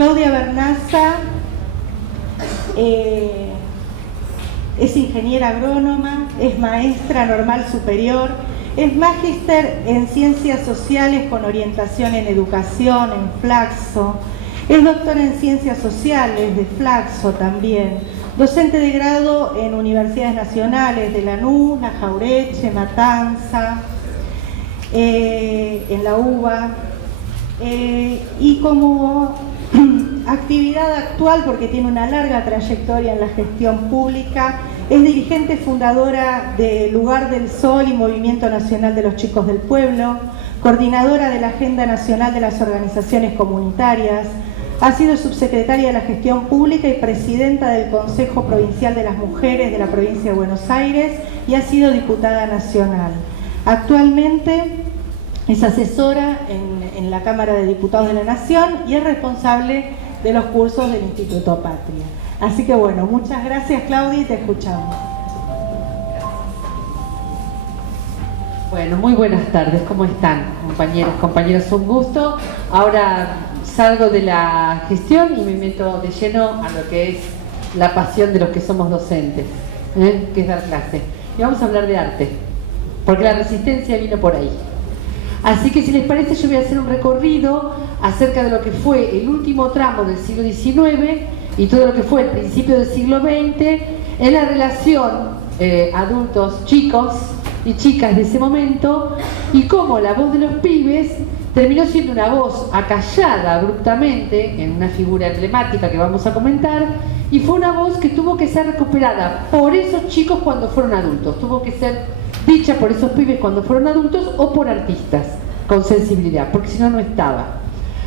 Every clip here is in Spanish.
Claudia Bernaza es ingeniera agrónoma, es maestra normal superior, es magíster en ciencias sociales con orientación en educación, en Flaxo, es doctora en ciencias sociales de Flaxo también, docente de grado en universidades nacionales de Lanús, La Jaureche, Matanza, en la UBA, y como actividad actual, porque tiene una larga trayectoria en la gestión pública, es dirigente fundadora de Lugar del Sol y Movimiento Nacional de los Chicos del Pueblo, coordinadora de la Agenda Nacional de las Organizaciones Comunitarias, ha sido subsecretaria de la Gestión Pública y presidenta del Consejo Provincial de las Mujeres de la Provincia de Buenos Aires y ha sido diputada nacional. Actualmente es asesora en la Cámara de Diputados de la Nación y es responsable de los cursos del Instituto Patria. Así que bueno, muchas gracias, Claudia, y te escuchamos. Bueno, muy buenas tardes, ¿cómo están, compañeros, compañeras? Un gusto. Ahora salgo de la gestión y me meto de lleno a lo que es la pasión de los que somos docentes, que es dar clase. Y vamos a hablar de arte, porque la resistencia vino por ahí. Así que si les parece, yo voy a hacer un recorrido acerca de lo que fue el último tramo del siglo XIX y todo lo que fue el principio del siglo XX en la relación adultos, chicos y chicas de ese momento, y cómo la voz de los pibes terminó siendo una voz acallada abruptamente en una figura emblemática que vamos a comentar, y fue una voz que tuvo que ser recuperada por esos chicos cuando fueron adultos, tuvo que ser dicha por esos pibes cuando fueron adultos o por artistas con sensibilidad, porque si no, no estaba.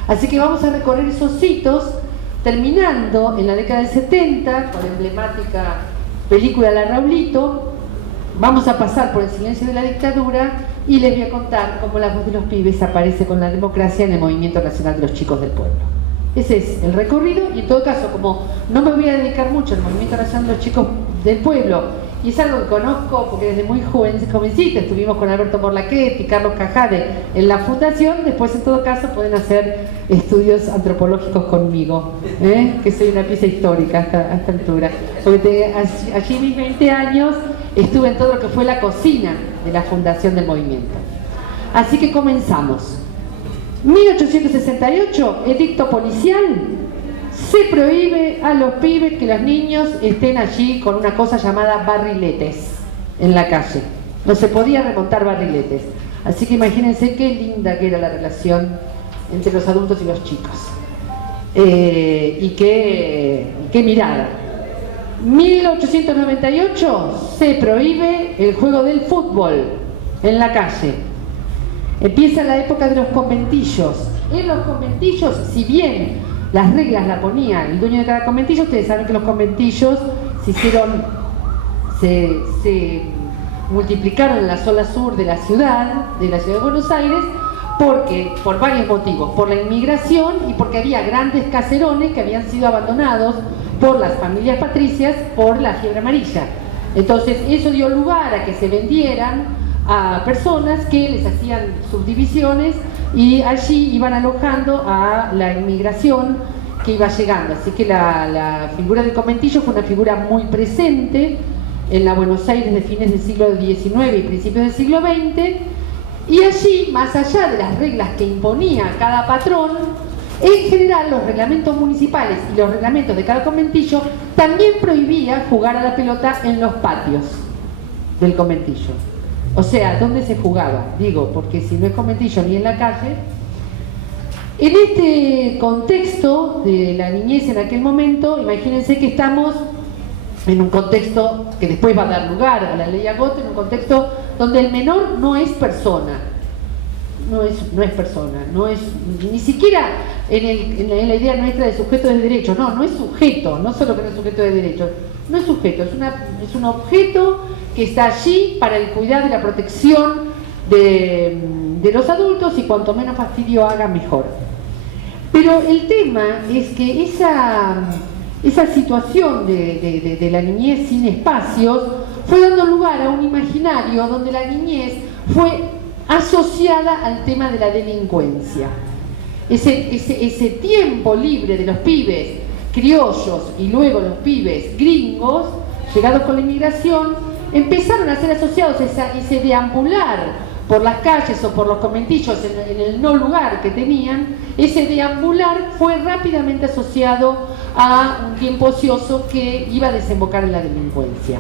Así que vamos a recorrer esos hitos, terminando en la década del 70 con la emblemática película La Raulito. Vamos a pasar por el silencio de la dictadura y les voy a contar cómo la voz de los pibes aparece con la democracia en el Movimiento Nacional de los Chicos del Pueblo. Ese es el recorrido, y en todo caso, como no me voy a dedicar mucho al Movimiento Nacional de los Chicos del Pueblo, y es algo que conozco porque desde muy jovencita estuvimos con Alberto Morlaquet y Carlos Cajade en la fundación, después en todo caso pueden hacer estudios antropológicos conmigo, que soy una pieza histórica a esta altura, porque allí mis 20 años estuve en todo lo que fue la cocina de la fundación del movimiento. Así que comenzamos. 1868, edicto policial. Se prohíbe a los pibes que los niños estén allí con una cosa llamada barriletes en la calle. No se podía remontar barriletes. Así que imagínense qué linda que era la relación entre los adultos y los chicos. Y qué mirada. 1898 se prohíbe el juego del fútbol en la calle. Empieza la época de los conventillos. En los conventillos, si bien las reglas la ponía el dueño de cada conventillo, ustedes saben que los conventillos se multiplicaron en la zona sur de la ciudad de Buenos Aires, por varios motivos, por la inmigración y porque había grandes caserones que habían sido abandonados por las familias patricias por la fiebre amarilla. Entonces eso dio lugar a que se vendieran a personas que les hacían subdivisiones y allí iban alojando a la inmigración que iba llegando. Así que la figura del conventillo fue una figura muy presente en la Buenos Aires de fines del siglo XIX y principios del siglo XX, y allí, más allá de las reglas que imponía cada patrón, en general los reglamentos municipales y los reglamentos de cada conventillo también prohibía jugar a la pelota en los patios del conventillo. O sea, ¿dónde se jugaba? Digo, porque si no es conventillo ni en la calle. En este contexto de la niñez en aquel momento, imagínense que estamos en un contexto que después va a dar lugar a la ley Agot, en un contexto donde el menor no es persona. No es persona, no es ni siquiera en la idea nuestra de sujeto de derecho, no es sujeto, no solo que no es sujeto de derecho, no es sujeto, es un objeto que está allí para el cuidado y la protección de los adultos, y cuanto menos fastidio haga, mejor. Pero el tema es que esa situación de la niñez sin espacios fue dando lugar a un imaginario donde la niñez fue asociada al tema de la delincuencia. ese tiempo libre de los pibes criollos y luego los pibes gringos, llegados con la inmigración, empezaron a ser asociados ese deambular por las calles o por los conventillos en el no lugar que tenían. Ese deambular fue rápidamente asociado a un tiempo ocioso que iba a desembocar en la delincuencia.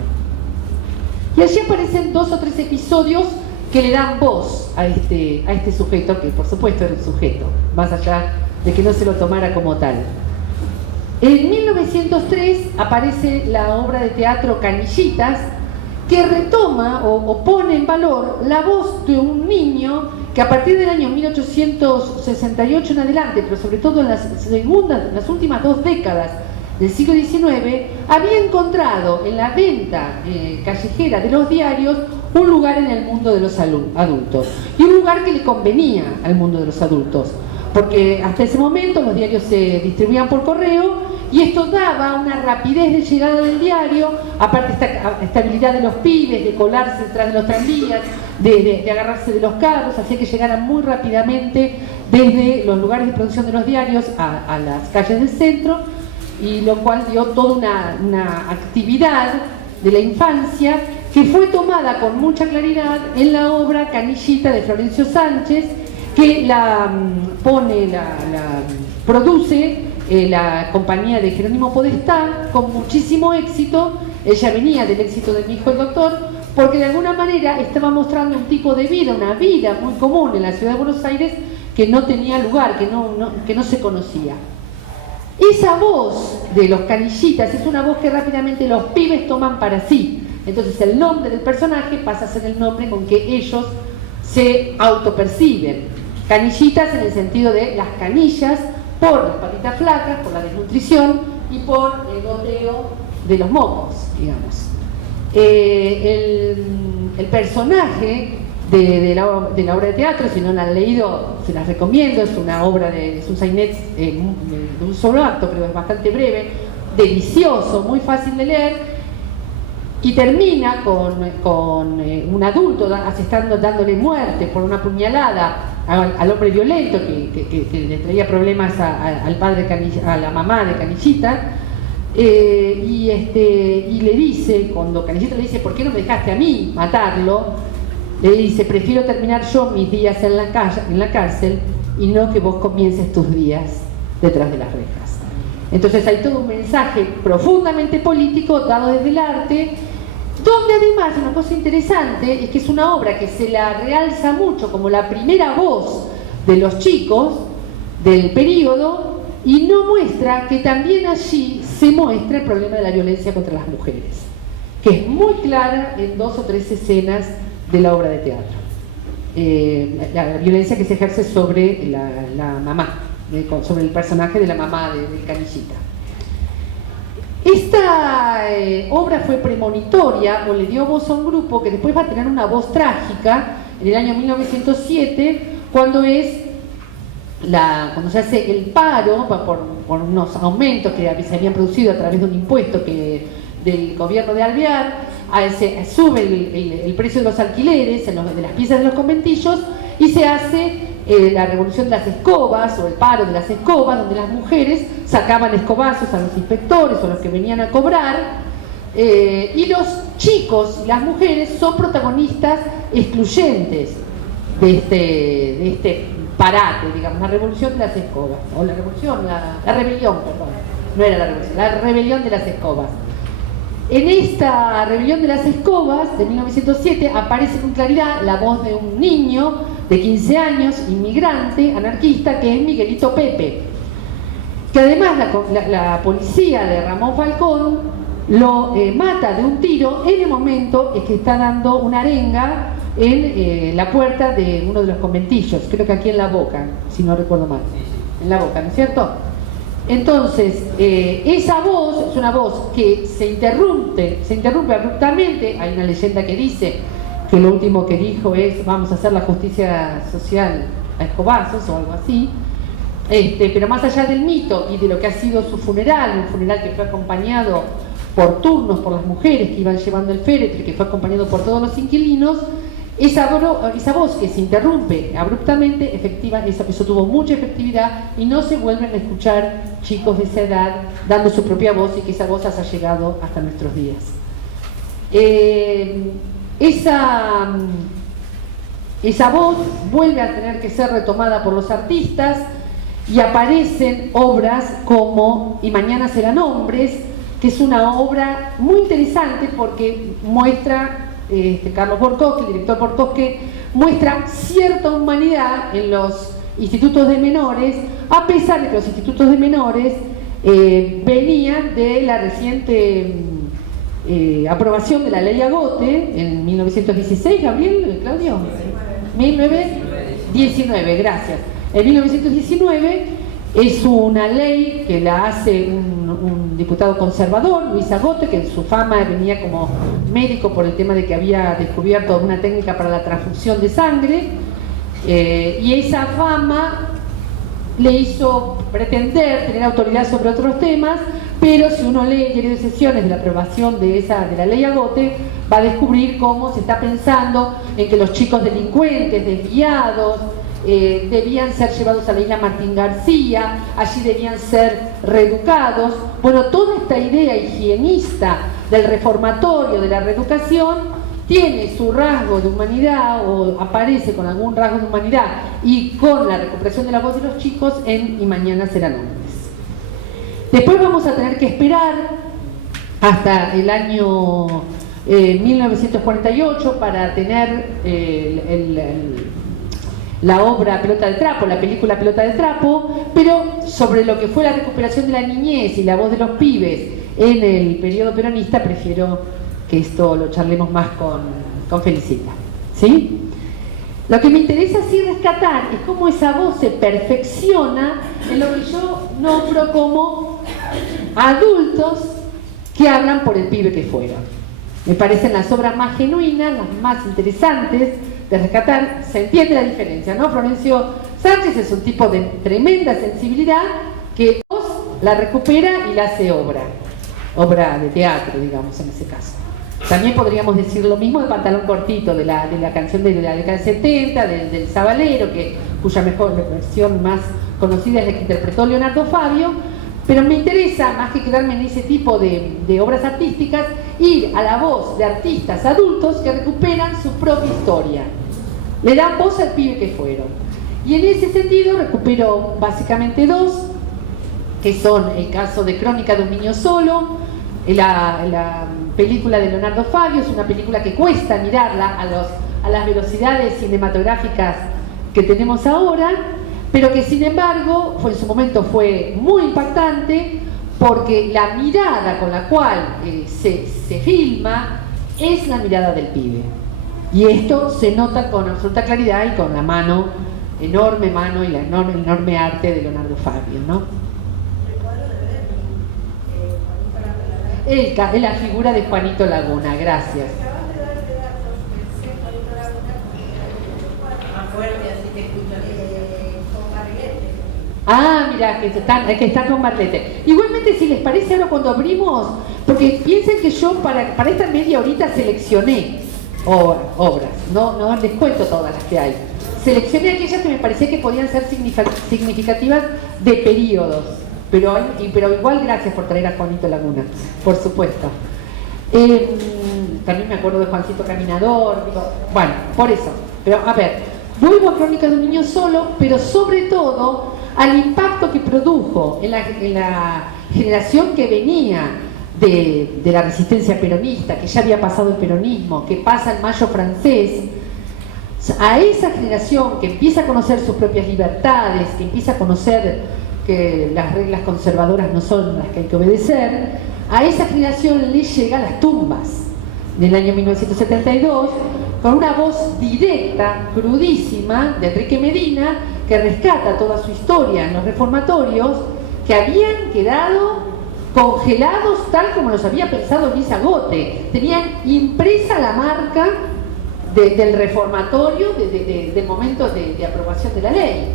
Y allí aparecen 2 o 3 episodios que le dan voz a este sujeto, que por supuesto era un sujeto, más allá de que no se lo tomara como tal. En 1903 aparece la obra de teatro Canillitas, que retoma o pone en valor la voz de un niño que a partir del año 1868 en adelante, pero sobre todo en las últimas 2 décadas del siglo XIX, había encontrado en la venta callejera de los diarios un lugar en el mundo de los adultos, y un lugar que le convenía al mundo de los adultos, porque hasta ese momento los diarios se distribuían por correo, y esto daba una rapidez de llegada del diario, aparte esta estabilidad de los pibes, de colarse detrás de los tranvías, de agarrarse de los carros, hacía que llegaran muy rápidamente desde los lugares de producción de los diarios a las calles del centro, y lo cual dio toda una actividad de la infancia que fue tomada con mucha claridad en la obra Canillita de Florencio Sánchez, que la produce la compañía de Jerónimo Podestá con muchísimo éxito. Ella venía del éxito de Mi hijo el doctor, porque de alguna manera estaba mostrando un tipo de vida, una vida muy común en la ciudad de Buenos Aires que no tenía lugar, que no se conocía. Esa voz de los Canillitas es una voz que rápidamente los pibes toman para sí. Entonces el nombre del personaje pasa a ser el nombre con que ellos se autoperciben. Canillitas en el sentido de las canillas, por las patitas flacas, por la desnutrición y por el goteo de los mocos, digamos. El personaje de la obra de teatro, si no la han leído, se las recomiendo, es una obra de Susainet de un solo acto, pero es bastante breve, delicioso, muy fácil de leer, y termina con un adulto dándole muerte por una puñalada al hombre violento que le traía problemas al padre a la mamá de Canillita, y le dice, cuando Canillita le dice ¿por qué no me dejaste a mí matarlo?, le dice: prefiero terminar yo mis días en la cárcel y no que vos comiences tus días detrás de las rejas. Entonces hay todo un mensaje profundamente político dado desde el arte, donde además una cosa interesante es que es una obra que se la realza mucho como la primera voz de los chicos del periodo, y no muestra que también allí se muestra el problema de la violencia contra las mujeres, que es muy clara en 2 o 3 escenas de la obra de teatro. La violencia que se ejerce sobre la mamá, sobre el personaje de la mamá de Canillita. Esta obra fue premonitoria, o le dio voz a un grupo que después va a tener una voz trágica en el año 1907, cuando se hace el paro por unos aumentos que se habían producido a través de un impuesto del gobierno de Alvear. Se sube el precio de los alquileres de las piezas de los conventillos, y se hace la revolución de las escobas, o el paro de las escobas, donde las mujeres sacaban escobazos a los inspectores o a los que venían a cobrar, y los chicos y las mujeres son protagonistas excluyentes de este parate, digamos, la revolución de las escobas, o la rebelión, perdón, no era la revolución, la rebelión de las escobas. En esta rebelión de las escobas de 1907 aparece con claridad la voz de un niño de 15 años, inmigrante, anarquista, que es Miguelito Pepe, que además la policía de Ramón Falcón lo mata de un tiro en el momento en que está dando una arenga en la puerta de uno de los conventillos, creo que aquí en La Boca, si no recuerdo mal, en La Boca, ¿no es cierto? Entonces, esa voz es una voz que se interrumpe abruptamente. Hay una leyenda que dice que lo último que dijo es: vamos a hacer la justicia social a escobazos, o algo así. Pero más allá del mito y de lo que ha sido su funeral, un funeral que fue acompañado por turnos por las mujeres que iban llevando el féretro, que fue acompañado por todos los inquilinos, esa voz que se interrumpe abruptamente, eso tuvo mucha efectividad y no se vuelven a escuchar chicos de esa edad dando su propia voz y que esa voz haya llegado hasta nuestros días. Esa voz vuelve a tener que ser retomada por los artistas y aparecen obras como Y mañana serán hombres, que es una obra muy interesante porque muestra, Carlos Borcosque, el director Borcosque, muestra cierta humanidad en los institutos de menores, a pesar de que los institutos de menores venían de la reciente aprobación de la ley Agote en 1916, Gabriel, Claudio, 1919, gracias. En 1919 es una ley que la hace un diputado conservador, Luis Agote, que en su fama venía como médico por el tema de que había descubierto una técnica para la transfusión de sangre, y esa fama le hizo pretender tener autoridad sobre otros temas, pero si uno lee el diario de sesiones de la aprobación de la ley Agote, va a descubrir cómo se está pensando en que los chicos delincuentes, desviados, debían ser llevados a la isla Martín García, allí debían ser reeducados. Bueno, toda esta idea higienista del reformatorio, de la reeducación, tiene su rasgo de humanidad o aparece con algún rasgo de humanidad y con la recuperación de la voz de los chicos en Y mañana serán hombres. Después vamos a tener que esperar hasta el año 1948 para tener la obra Pelota de Trapo, la película Pelota de Trapo, pero sobre lo que fue la recuperación de la niñez y la voz de los pibes en el periodo peronista, prefiero que esto lo charlemos más con Felicita, ¿sí? Lo que me interesa sí rescatar es cómo esa voz se perfecciona en lo que yo nombro como adultos que hablan por el pibe que fueron. Me parecen las obras más genuinas, las más interesantes de rescatar. Se entiende la diferencia, ¿no? Florencio Sánchez es un tipo de tremenda sensibilidad que vos la recupera y la hace obra de teatro, digamos, en ese caso. También podríamos decir lo mismo de Pantalón Cortito, de la canción de la década del 70, del Sabalero, cuya mejor versión más conocida es la que interpretó Leonardo Fabio, pero me interesa, más que quedarme en ese tipo de obras artísticas, ir a la voz de artistas adultos que recuperan su propia historia, le dan voz al pibe que fueron. Y en ese sentido recupero básicamente dos, que son el caso de Crónica de un niño solo, la película de Leonardo Fabio. Es una película que cuesta mirarla a las velocidades cinematográficas que tenemos ahora, pero que sin embargo en su momento fue muy impactante porque la mirada con la cual se filma es la mirada del pibe, y esto se nota con absoluta claridad y con la enorme mano y el enorme arte de Leonardo Fabio, ¿no? Es la figura de Juanito Laguna, gracias. Ah, mira, que está con Barlete. Igualmente, si les parece, ahora cuando abrimos, porque piensen que yo para esta media horita seleccioné obras, no les cuento todas las que hay. Seleccioné aquellas que me parecía que podían ser significativas de periodos. Pero igual gracias por traer a Juanito Laguna, por supuesto. También me acuerdo de Juancito Caminador, bueno, por eso. Pero a ver, vuelvo a Crónica de un niño solo, pero sobre todo al impacto que produjo en la generación que venía de la resistencia peronista, que ya había pasado el peronismo, que pasa el Mayo francés. A esa generación que empieza a conocer sus propias libertades, que empieza a conocer que las reglas conservadoras no son las que hay que obedecer, a esa generación le llega a Las tumbas del año 1972 con una voz directa, crudísima, de Enrique Medina, que rescata toda su historia en los reformatorios que habían quedado congelados tal como los había pensado Luis Agote. Tenían impresa la marca del reformatorio del momento de aprobación de la ley.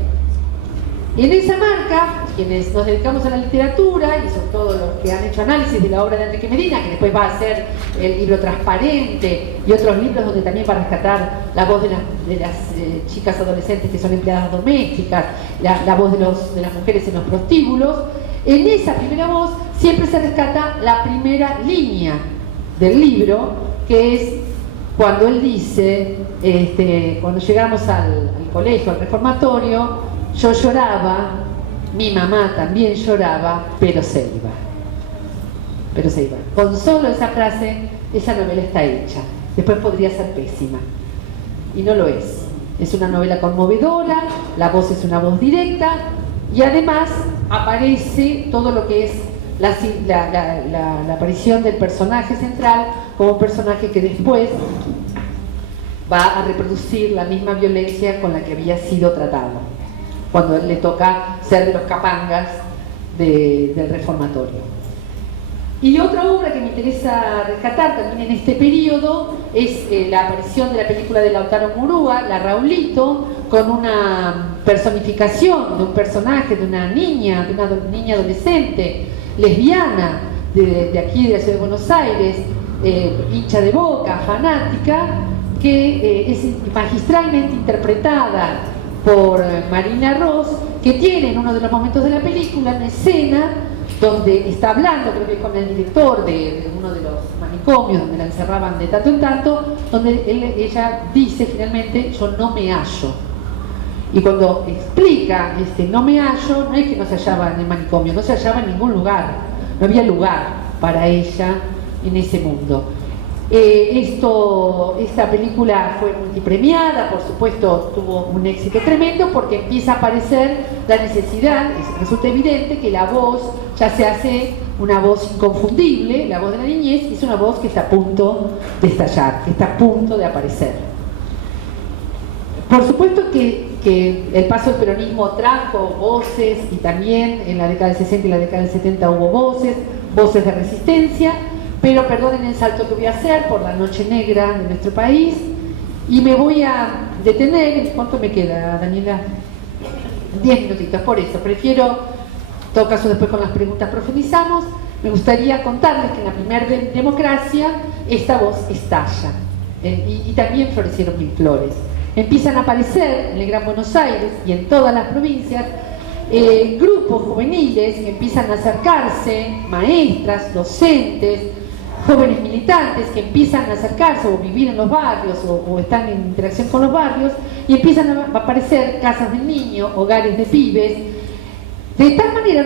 En esa marca, quienes nos dedicamos a la literatura, y sobre todo los que han hecho análisis de la obra de Enrique Medina, que después va a ser el libro Transparente y otros libros donde también va a rescatar la voz de las chicas adolescentes que son empleadas domésticas, la voz de las mujeres en los prostíbulos, en esa primera voz siempre se rescata la primera línea del libro, que es cuando él dice, cuando llegamos al colegio, al reformatorio, yo lloraba, mi mamá también lloraba, pero se iba. Pero se iba. Con solo esa frase, esa novela está hecha. Después podría ser pésima. Y no lo es. Es una novela conmovedora, la voz es una voz directa, y además aparece todo lo que es la aparición del personaje central como un personaje que después va a reproducir la misma violencia con la que había sido tratado, cuando él le toca ser de los capangas del reformatorio. Y otra obra que me interesa rescatar también en este periodo es la aparición de la película de Lautaro Murúa, La Raulito, con una personificación de un personaje, de una niña adolescente, lesbiana, de aquí de la ciudad de Buenos Aires, hincha de Boca, fanática, que es magistralmente interpretada por Marina Ross, que tiene en uno de los momentos de la película una escena donde está hablando, creo que con el director de uno de los manicomios donde la encerraban de tanto en tanto, donde ella dice finalmente, yo no me hallo. Y cuando explica no me hallo, no es que no se hallaba en el manicomio, no se hallaba en ningún lugar, no había lugar para ella en ese mundo. Esta película fue multipremiada, por supuesto tuvo un éxito tremendo porque empieza a aparecer la necesidad, resulta evidente que la voz ya se hace una voz inconfundible, la voz de la niñez, y es una voz que está a punto de estallar, que está a punto de aparecer. Por supuesto que el paso del peronismo trajo voces, y también en la década del 60 y la década del 70 hubo voces de resistencia, pero perdonen el salto que voy a hacer por la noche negra de nuestro país, y me voy a detener. ¿Cuánto me queda, Daniela? 10 minutitos, por eso prefiero, en todo caso después con las preguntas profundizamos. Me gustaría contarles que en la primera democracia esta voz estalla, y también florecieron mil flores. Empiezan a aparecer en el Gran Buenos Aires y en todas las provincias grupos juveniles que empiezan a acercarse, maestras, docentes, jóvenes militantes que empiezan a acercarse o vivir en los barrios o están en interacción con los barrios, y empiezan a aparecer casas de niños, hogares de pibes, de tal manera,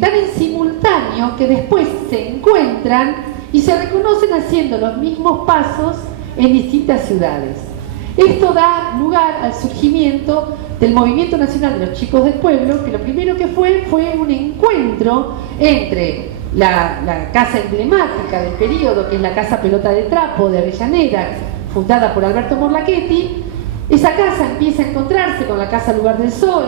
tan en simultáneo, que después se encuentran y se reconocen haciendo los mismos pasos en distintas ciudades. Esto da lugar al surgimiento del Movimiento Nacional de los Chicos del Pueblo, que lo primero que fue un encuentro entre la casa emblemática del periodo, que es la Casa Pelota de Trapo de Avellaneda, fundada por Alberto Morlachetti. Esa casa empieza a encontrarse con la Casa Lugar del Sol,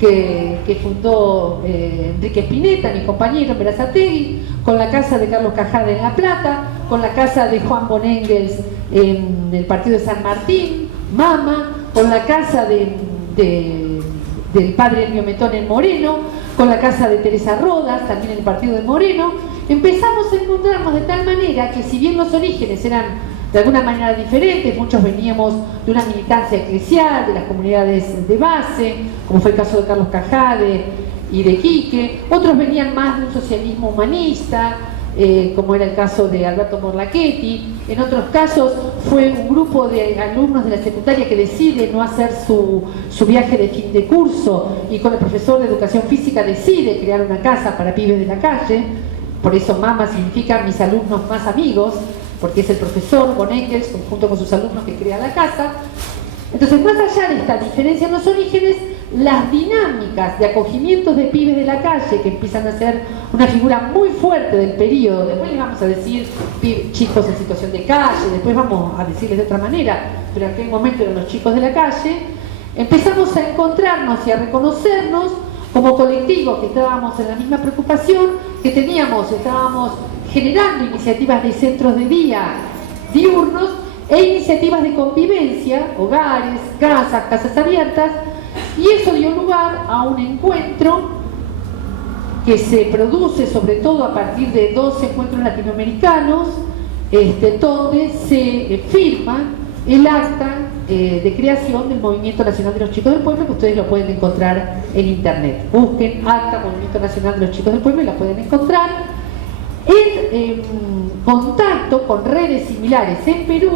que fundó Enrique Spinetta, mi compañero en Berazategui, con la casa de Carlos Cajada en La Plata, con la casa de Juan Bonengels en el partido de San Martín, Mama, con la casa del padre Elvio Metón en Moreno, con la casa de Teresa Rodas, también en el partido de Moreno. Empezamos a encontrarnos de tal manera que, si bien los orígenes eran de alguna manera diferentes, muchos veníamos de una militancia eclesial, de las comunidades de base, como fue el caso de Carlos Cajade y de Quique, otros venían más de un socialismo humanista, como era el caso de Alberto Morlachetti. En otros casos fue un grupo de alumnos de la secundaria que decide no hacer su viaje de fin de curso, y con el profesor de educación física decide crear una casa para pibes de la calle. Por eso Mama significa mis alumnos más amigos, porque es el profesor Bonengels junto con sus alumnos que crea la casa. Entonces, más allá de esta diferencia en los orígenes, las dinámicas de acogimientos de pibes de la calle, que empiezan a ser una figura muy fuerte del periodo, después les vamos a decir chicos en situación de calle, después vamos a decirles de otra manera, pero en aquel momento eran los chicos de la calle, empezamos a encontrarnos y a reconocernos como colectivos que estábamos en la misma preocupación, que estábamos generando iniciativas de centros de día diurnos e iniciativas de convivencia, hogares, casas abiertas, Y eso dio lugar a un encuentro que se produce sobre todo a partir de 2 encuentros latinoamericanos, donde se firma el acta de creación del Movimiento Nacional de los Chicos del Pueblo, que ustedes lo pueden encontrar en internet. Busquen acta Movimiento Nacional de los Chicos del Pueblo y la pueden encontrar. En contacto con redes similares en Perú,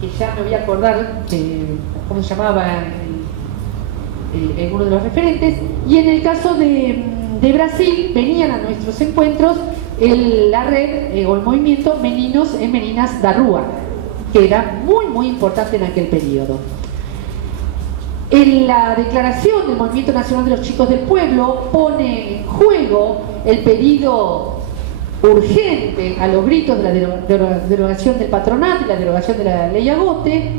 que ya me voy a acordar cómo se llamaba uno de los referentes, y en el caso de Brasil venían a nuestros encuentros la red o el movimiento Meninos e Meninas da Rua, que era muy importante en aquel periodo. En la declaración del Movimiento Nacional de los Chicos del Pueblo pone en juego el pedido urgente a los gritos de la derogación del patronato y la derogación de la ley Agote,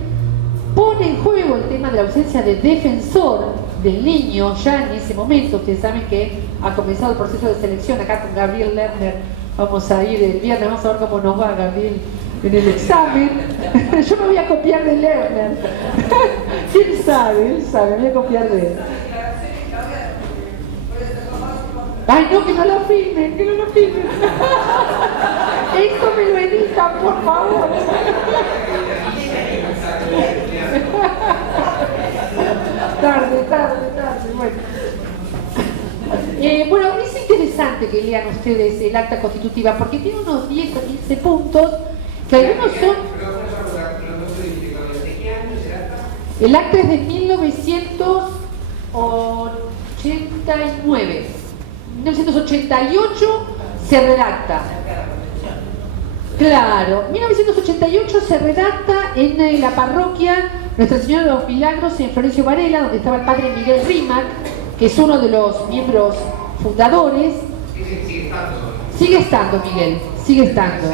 pone en juego el tema de la ausencia de defensor del niño ya en ese momento. Ustedes saben que ha comenzado el proceso de selección acá con Gabriel Lerner. Vamos a ir el viernes, vamos a ver cómo nos va Gabriel en el examen. Yo me voy a copiar de Lerner. Él sabe, me voy a copiar de él. Ay, no, que no lo filmen, que no lo filmen. Esto me lo editan, por favor. Tarde, bueno, es interesante que lean ustedes el acta constitutiva porque tiene unos 10 o 15 puntos que algunos son... El acta es de 1989. 1988 se redacta. Claro, 1988 se redacta en la parroquia Nuestra Señora de los Milagros en Florencio Varela, donde estaba el padre Miguel Rímac, que es uno de los miembros fundadores. Sigue estando, Miguel, sigue estando.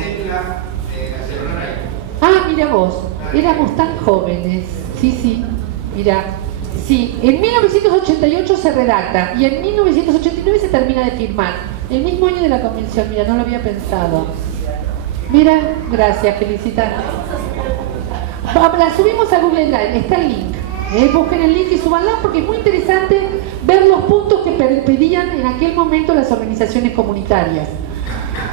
Ah, mira vos, éramos tan jóvenes. Sí, mira. Sí, en 1988 se redacta y en 1989 se termina de firmar. El mismo año de la convención, mira, no lo había pensado. Mira, gracias, felicitar. La subimos a Google Drive, está el link. Busquen el link y súbanla porque es muy interesante ver los puntos que pedían en aquel momento las organizaciones comunitarias.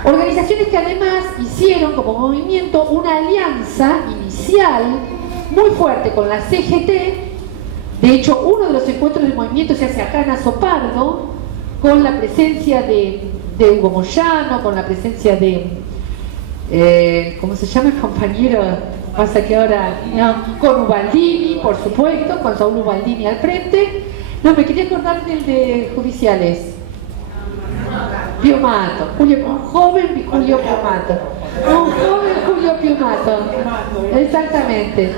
Organizaciones que además hicieron como movimiento una alianza inicial muy fuerte con la CGT. De hecho, uno de los encuentros del movimiento se hace acá en Azopardo, con la presencia de Hugo Moyano, con la presencia de... ¿cómo se llama el compañero? Pasa que ahora... No, con Ubaldini, por supuesto, con Saúl Ubaldini al frente. No, me quería acordar del de judiciales. Piumato, un joven Julio Piumato. Un joven Julio Piumato. Exactamente.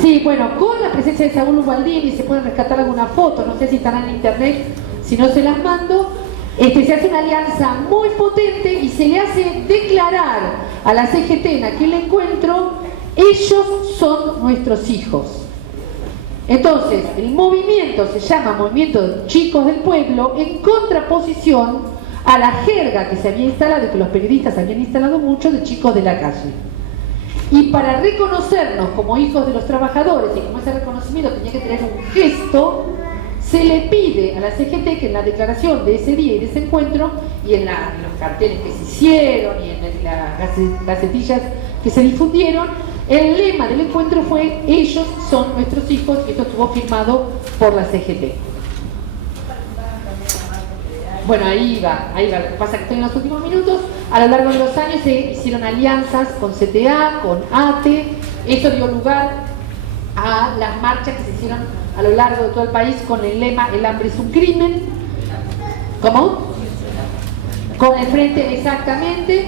Sí, bueno, con la presencia de Saúl Ubaldini se pueden rescatar alguna foto, no sé si estarán en internet, si no se las mando. Se hace una alianza muy potente y se le hace declarar a la CGT en aquel encuentro: ellos son nuestros hijos. Entonces, el movimiento se llama Movimiento Chicos del Pueblo, en contraposición a la jerga que se había instalado y que los periodistas habían instalado mucho de chicos de la calle. Y para reconocernos como hijos de los trabajadores, y como ese reconocimiento tenía que tener un gesto, se le pide a la CGT que en la declaración de ese día y de ese encuentro, y en los carteles que se hicieron, y en las gacetillas que se difundieron, el lema del encuentro fue: ellos son nuestros hijos, y esto estuvo firmado por la CGT. Bueno, ahí va. Lo que pasa es que estoy en los últimos minutos. A lo largo de los años se hicieron alianzas con CTA, con ATE. Esto dio lugar a las marchas que se hicieron a lo largo de todo el país con el lema: el hambre es un crimen. ¿Cómo? Con el Frente, exactamente,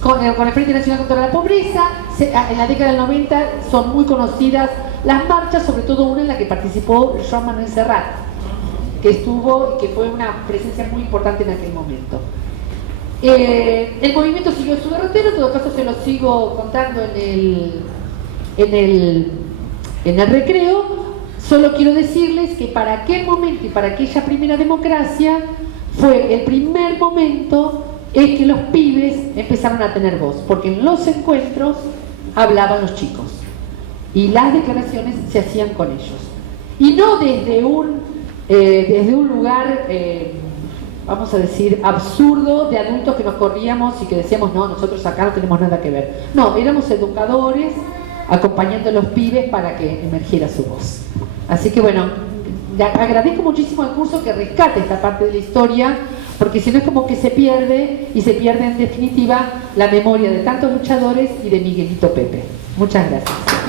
con el Frente Nacional contra la Pobreza. En la década del 90 son muy conocidas las marchas, sobre todo una en la que participó Joan Manuel Serrat, que estuvo y que fue una presencia muy importante en aquel momento. El movimiento siguió su derrotero, en todo caso se lo sigo contando en el recreo. Solo quiero decirles que para aquel momento y para aquella primera democracia fue el primer momento en que los pibes empezaron a tener voz, porque en los encuentros hablaban los chicos y las declaraciones se hacían con ellos. y no desde un lugar, vamos a decir, absurdo de adultos que nos corríamos y que decíamos, no, nosotros acá no tenemos nada que ver. No, éramos educadores acompañando a los pibes para que emergiera su voz. Así que bueno, agradezco muchísimo al curso que rescate esta parte de la historia, porque si no es como que se pierde, y se pierde en definitiva la memoria de tantos luchadores y de Miguelito Pepe. Muchas gracias.